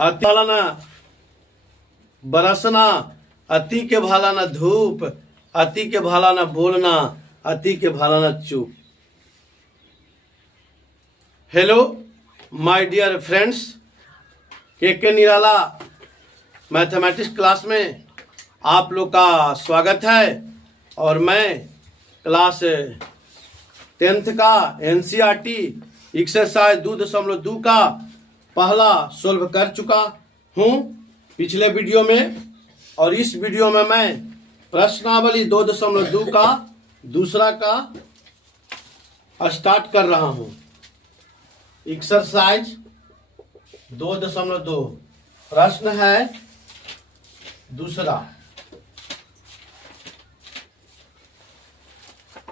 अति भाला ना बरसना, अति के भाला ना धूप, अति के भाला ना बोलना, अति के भाला ना चुप। हेलो माय डियर फ्रेंड्स, के निराला मैथमेटिक्स क्लास में आप लोग का स्वागत है। और मैं क्लास 10th का एनसीईआरटी एक्सरसाइज 2.2 का पहला सोल्व कर चुका हूँ पिछले वीडियो में, और इस वीडियो में मैं प्रश्नावली 2.2 का दूसरा का स्टार्ट कर रहा हूँ। एक्सरसाइज 2.2 प्रश्न है दूसरा।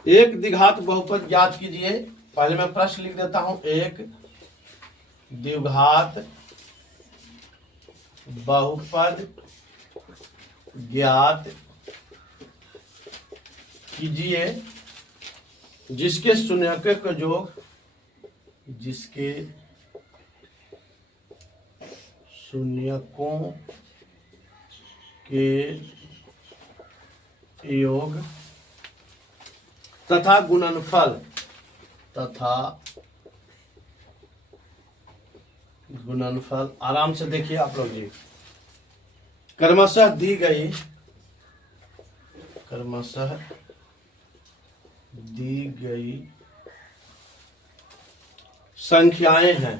एक द्विघात बहुपद ज्ञात कीजिए। पहले मैं प्रश्न लिख देता हूं। एक द्विघात बहुपद ज्ञात कीजिए जिसके शून्यकों के योग, जिसके शून्यकों के योग तथा गुणनफल आराम से देखिए आप लोग जी। क्रमशः दी गई संख्याएं हैं।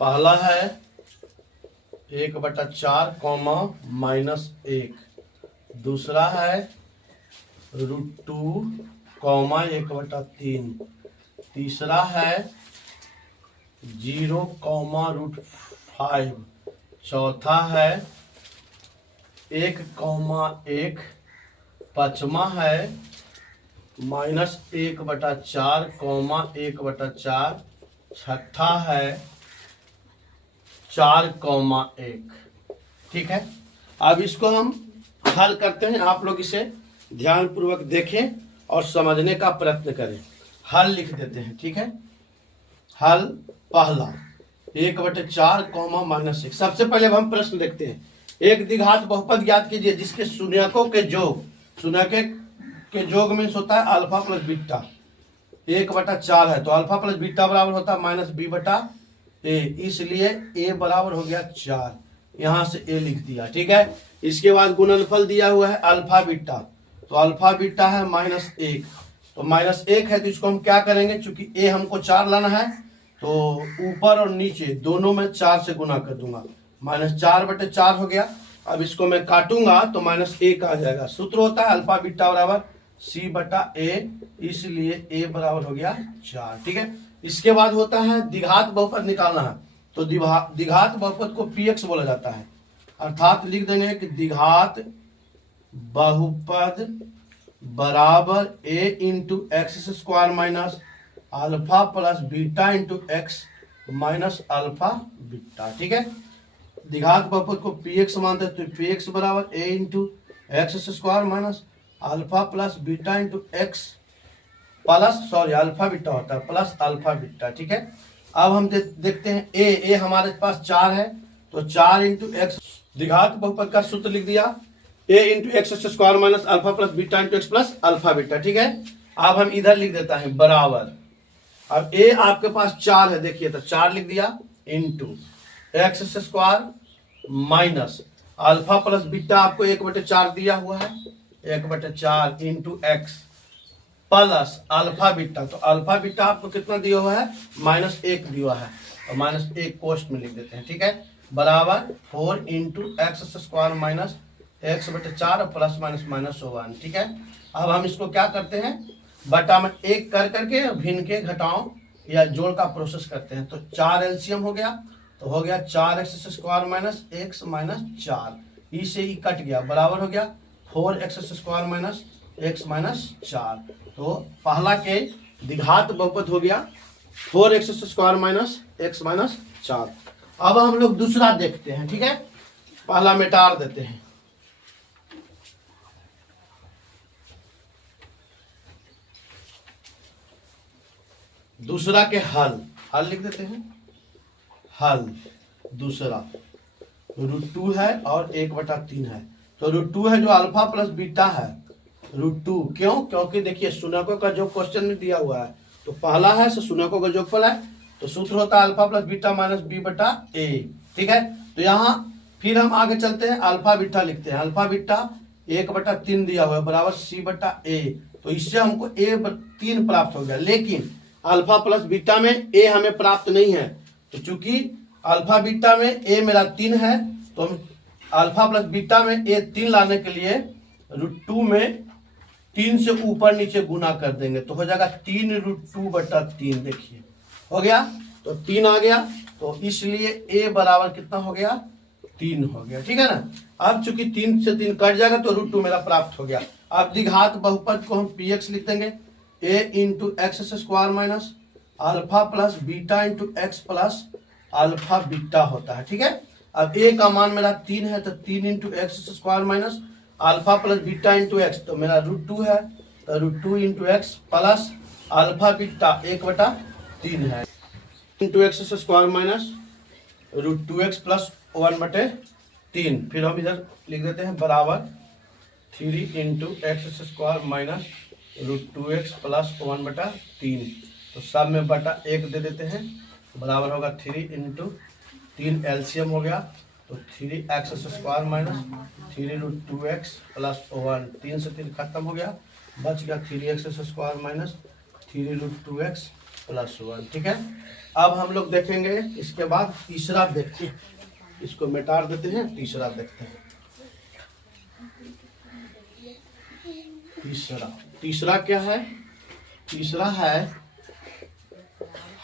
पहला है 1/4 -1, दूसरा है √2 1/3, तीसरा है 0 √5, चौथा है 1,1, पांचवा है -1/4 1/4, छठा है 4,1। ठीक है, अब इसको हम हल करते हैं। आप लोग इसे ध्यान पूर्वक देखें और समझने का प्रयत्न करें। हल लिख देते हैं। ठीक है, हल पहला 1/4 -1। सबसे पहले अब हम प्रश्न देखते हैं। एक द्विघात बहुपद ज्ञात कीजिए जिसके शून्यकों के योग, शून्यक के योग मीन्स होता है अल्फा प्लस बीटा। 1/4 है तो अल्फा प्लस बीटा बराबर होता है -b/a, इसलिए a बराबर हो गया 4। यहां से a लिख दिया। ठीक है, इसके बाद गुणनफल दिया हुआ है अल्फा बीटा, तो अल्फा बीटा है -1, तो -1 है तो इसको हम क्या करेंगे, चूंकि a हमको 4 लाना है तो ऊपर और नीचे दोनों में 4 से गुना कर दूंगा। -4/4 हो गया। अब इसको मैं काटूंगा तो -1 आ जाएगा। सूत्र होता है अल्फा बीटा बराबर c/a, इसलिए a बराबर हो गया 4। ठीक है, इसके बाद होता है द्विघात बहुपद निकालना है, तो द्विघात बहुपद को px बोला जाता है। अर्थात लिख देंगे कि द्विघात बहुपद बराबर a × x² minus alpha plus beta × x minus alpha beta. ठीक है, द्विघात बहुपद को px मानते हैं तो px बराबर a × x² minus alpha plus beta × x plus alpha beta होता है प्लस अल्फा बीटा। ठीक है, अब हम देखते हैं a हमारे पास 4 है तो 4 × x, द्विघात बहुपद का सूत्र लिख दिया a × x² minus alpha plus beta × x plus alpha beta. ठीक है, अब हम इधर लिख देता है बराबर। अब a आपके पास 4 है, देखिए तो 4 लिख दिया into x² minus alpha plus beta आपको 1/4 दिया हुआ है, 1/4 into x plus alpha beta, तो अल्फा बीटा आपको कितना दिया हुआ है, -1 दिया हुआ है, और -1 कोष्ट में लिख देते हैं। ठीक है, बराबर 4 × x² minus x/4 plus minus 1। ठीक है, अब हम इसको क्या करते हैं, बटा में 1 कर करके भिन्न के घटाओ या जोड़ का प्रोसेस करते हैं। तो 4 एलसीएम हो गया, तो हो गया 4x² माइनस x माइनस 4, ई से ई कट गया, बराबर हो गया 4x² माइनस x माइनस 4। तो पहला के द्विघात बहुपद हो गया 4x² माइनस x माइनस 4। अब हम लोग दूसरा देखते हैं। ठीक है, पहला मिटार देते हैं। दूसरा के हल, हल लिख देते हैं, हल दूसरा √2 है और 1/3 है। तो √2 है जो अल्फा प्लस बीटा है, √2 क्यों? क्योंकि देखिए शून्यकों का जो क्वेश्चन में दिया हुआ है, तो पहला है शून्यकों का जोगफल है, तो सूत्र होता है alpha plus beta minus b/a। ठीक है, तो यहाँ फिर हम आगे चलते हैं, अल्फा बीटा लिखते हैं। अल्फा बीटा 1/3 दिया हुआ है बराबर c/a, तो इससे हमको a3 प्राप्त हो गया। लेकिन अल्फा प्लस बीटा में a हमें प्राप्त नहीं है, तो चूंकि अल्फा बीटा में a मेरा 3 है, तो हम अल्फा प्लस बीटा में a 3 लाने के लिए √2 में 3 से ऊपर नीचे गुना कर देंगे, तो हो जाएगा 3√2/3। देखिए हो गया, तो 3 आ गया, तो इसलिए a बराबर कितना हो गया? 3 हो गया। ठीक है ना। अब चूंकि 3 से 3 कट जाएगा तो √2 मेरा प्राप्त हो गया। अब द्विघात बहुपद को हम px लिख देंगे, a into x square minus alpha plus beta into x plus alpha beta होता है। ठीक है, अब a का मान मेरा 3 है, तो 3 into x square minus alpha plus beta into x, तो मेरा √2 है, तो √2 into x plus alpha beta 1/3 है, into x square minus √2x plus 1/3। फिर हम इधर लिख देते हैं बराबर 3 into x square minus √2x plus 1/3, तो सब में बटा 1 दे देते हैं, बराबर होगा 3 इंटू 3 एलसीएम हो गया, तो 3x square minus 3√2x plus 1, 3 से 3 खत्म हो गया, बच गया 3x square minus 3√2x plus 1। ठीक है, अब हम लोग देखेंगे इसके बाद तीसरा देखते हैं, इसको मिटा देते हैं, तीसरा देखते हैं। तीसरा क्या है? तीसरा है,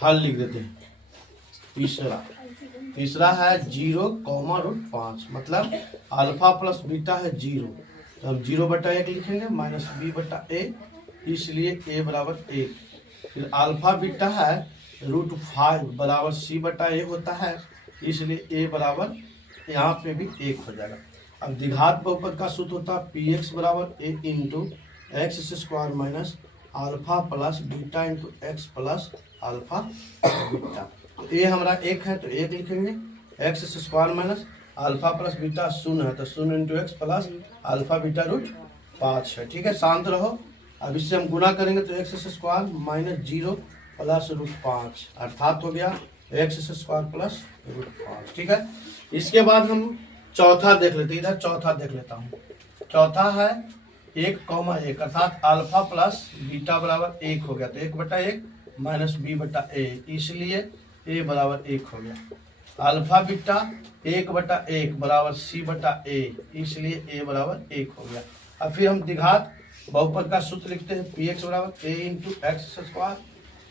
हल लिख देते हैं। तीसरा है 0, मतलब अल्फा प्लस बीटा है 0, तो हम 0/1 लिखेंगे माइनस b/a, इसलिए a बराबर 1। फिर अल्फा बीटा है √5 बराबर c/a होता है, इसलिए a बराबर यहाँ पे भी 1 हो जाएगा। अब द्विघात बहुपद का सूत्र होता है px बराबर a into x square minus alpha plus beta into x plus alpha beta. तो a हमारा 1 है, तो 1 लिखेंगे, x square minus alpha plus beta 0 है, तो 0 into x plus alpha beta √5 है। ठीक है, शांत रहो। अब इससे हम गुना करेंगे तो एक्स स्क्वायर माइनस 0 प्लस √5, अर्थात हो गया एक्स स्क्वायर प्लस √5। ठीक है, इसके बाद हम चौथा देख लेते हैं, इधर चौथा देख लेता हूँ। चौथा है 1,1, अर्थात अल्फा प्लस बीटा बराबर 1 हो गया, तो 1/1 माइनस b/a, इसलिए a बराबर 1 हो गया। अल्फा बीटा 1/1 बराबर c/a, इसलिए a बराबर 1 हो गया। अब फिर हम द्विघात बहुपद का सूत्र लिखते हैं, px बराबर a into x square,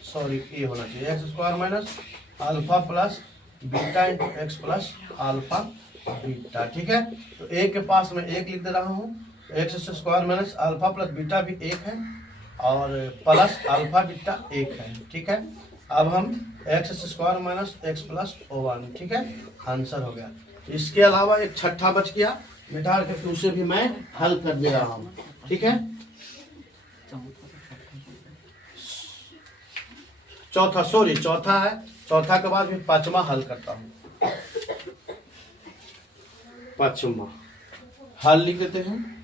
sorry a होना चाहिए, x square minus alpha plus beta into x plus alpha beta. ठीक है, तो a के पास मैं 1 लिख दे रहा हूँ, x square minus alpha plus beta भी 1 है और प्लस अल्फा बीटा 1 है। ठीक है, अब हम x square minus x plus 1, ठीक है, आंसर हो गया। इसके अलावा एक छठा बच गया, मिटा करके उसे भी मैं हल कर दे रहा हूँ। ठीक है, चौथा है, चौथा के बाद भी पांचवा हल करता हूँ। पांचवा हल लिख देते हैं।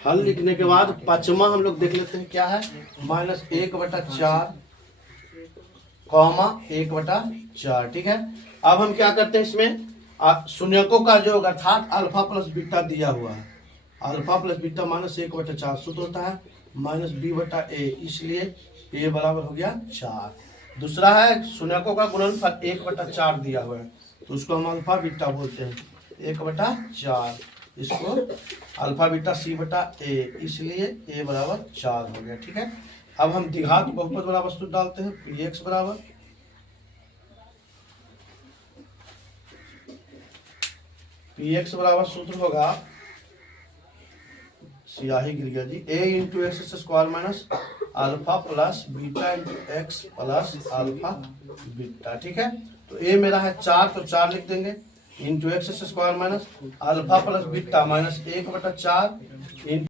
हल लिखने के बाद पांचवा हम लोग देख लेते हैं क्या है, माइनस 1/4 कॉमा 1/4। ठीक है, अब हम क्या करते हैं, इसमें शून्यकों का योग अर्थात अल्फा प्लस बीटा दिया हुआ है, अल्फा प्लस बीटा माइनस 1/4, सूत्र होता है माइनस b/a, इसलिए a बराबर हो गया 4। दूसरा है शून्यकों का गुणनफल 1/4 दिया हुआ है, तो उसको हम अल्फा बीटा बोलते हैं, 1/4, इसको अल्फा बीटा c/a, इसलिए a बराबर 4 हो गया। ठीक है, अब हम द्विघात बहुपद वाला वस्तु डालते हैं, px बराबर सूत्र होगा, सियाही गिर गया जी, a into x square minus alpha plus beta into x plus alpha beta. ठीक है, तो a मेरा है 4, तो 4 लिख देंगे, into x square minus alpha plus beta minus 1/4